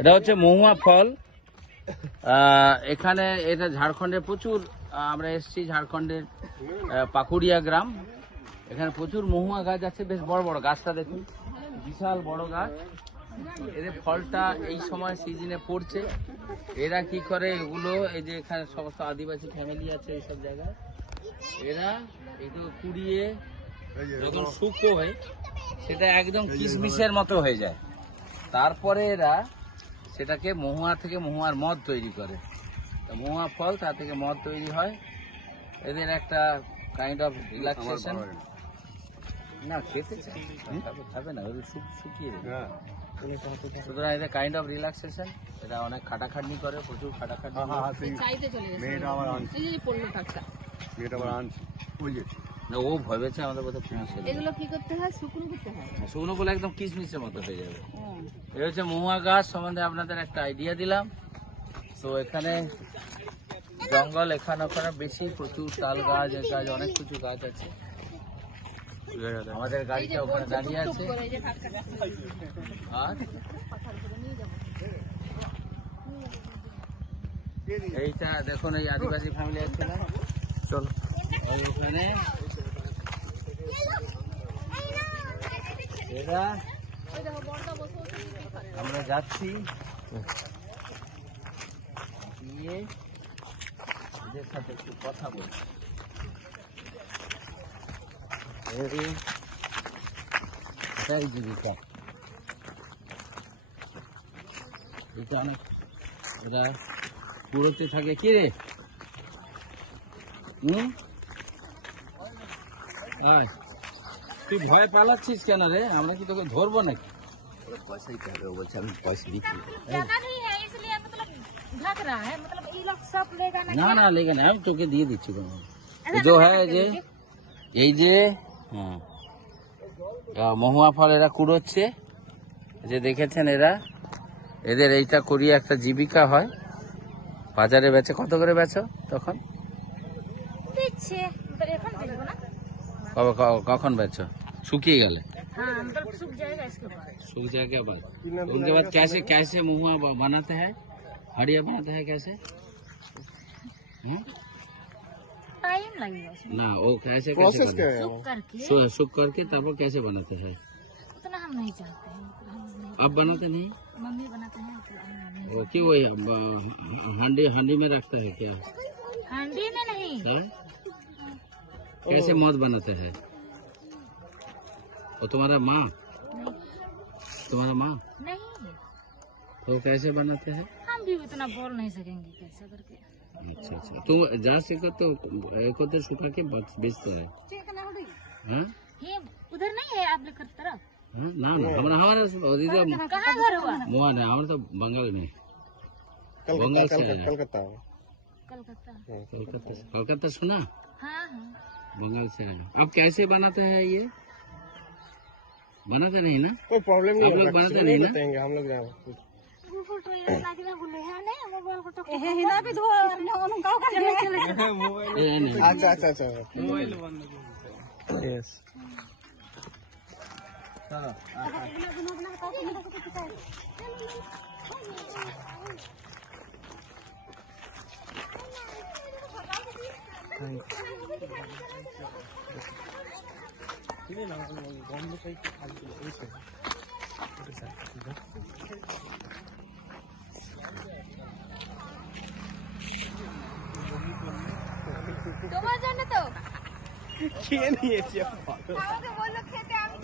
এটা হচ্ছে মহুয়া ফল। এখানে এটা ঝাড়খণ্ডে প্রচুর, আমরা এসেছি ঝাড়খণ্ডের পাকুড়িয়া গ্রাম। এখানে প্রচুর মহুয়া গাছ আছে, বেশ বড় বড়। গাছটা দেখুন, বিশাল বড় গাছ। এদের ফলটা এই সময় সিজনে পড়ছে। এরা কি করে এগুলো, এই যে এখানে সমস্ত আদিবাসী ফ্যামিলি আছে এইসব জায়গায়, এরা এগুলো কুড়িয়ে যখন শুকনো হয় সেটা একদম কিশমিশের মতো হয়ে যায়। তারপরে এরা সেটাকে মহুয়া থেকে মহুয়ার মদ তৈরি করে। মহুয়া ফল, তা থেকে মদ তৈরি হয়। এদের একটা কাইন্ড অফ রিল্যাক্সেশন। না খেতে চাই, খাবে না, ওই শুকিয়ে দেবে। সুতরাং এদের কাইন্ড অফ রিল্যাক্সেশন। এরা অনেক খাটাখাটনি করে, প্রচুর খাটাখাটনি। না, ও ভেবেছে আমাদের বোধহয় পুলিশে। এগুলো কি করতে হয়? শুকনো করতে হয়। শুকনো করলে একদম কিশমিশের মতো হয়ে যাবে। এই হচ্ছে মহুয়া গাছ সম্বন্ধে আপনাদের একটা আইডিয়া দিলাম। তো এখানে জঙ্গল, এখানে ওখানে বেশি, প্রচুর তাল গাছ, এ গাছ, অনেক কিছু গাছ আছে। আমাদের গাড়িটা ওখানে দাঁড়িয়ে আছে। আর এইটা দেখুন, এই আদিবাসী ফ্যামিলি আছে। চলো এইখানে এরা, আমরা যাচ্ছি গিয়ে এদের সাথে একটু কথা বলছি। এটাই জীবিকা। এটা অনেক, এরা পুরোতে থাকে। কি রে, আয়, তুই ভয় পালাচ্ছিস কেন রে? আমরা কি তোকে ধরবো নাকি? পয়সাই চাইবে, বলছে আমি পয়সা দিচ্ছি। না না, লেগে না, আমি তোকে দিয়ে দিচ্ছি। जो है এই যে মহুয়া ফল এরা কুড়োচ্ছে, যে দেখেছেন এরা, এদের এইটা করিয়ে একটা জীবিকা হয়। বাজারে বেচে। কত করে বেচো তখন? কখন বেচো? শুকিয়ে গেলে? सूख जाएगा के बाद उनके बाद कैसे कैसे महुआ बनाते हैं, हड़िया बनाते हैं कैसे? टाइम लगेगा ना, वो कैसे प्रोसेस क्या है? सूख करके तब वो कैसे बनाते हैं? उतना हम नहीं जानते हैं। अब बनाते नहीं? मम्मी बनाते हैं। वो क्यों, वही हांडी हांडी में रखता है क्या? हांडी में नहीं। कैसे मौत बनाते हैं? वो तुम्हारा माँ, तुम्हारा माँ नहीं, तो कैसे बनाते हैं? हम भी उतना बोल नहीं सकेंगे कैसे करके। अच्छा अच्छा, तुम जा सको तो एक तो सुखा के बेचता है। हाँ? ये उधर नहीं है आप लोग तरफ? हाँ? ना ना, हमारा हमारा कहाँ घर हुआ? मोहन है हमारा, तो बंगाल में। बंगाल से आया। कलकत्ता। कलकत्ता सुना? हाँ हाँ, बंगाल से आया। अब कैसे बनाते हैं ये? बनाते नहीं ना? कोई प्रॉब्लम नहीं, आप लोग बनाते नहीं ना? बताएंगे हम लोग। अच्छा अच्छा अच्छा, मोबाइल यस। चलो তোমার জন্য তো খেয়ে নিয়েছি। আমাকে বললো খেতে, আমি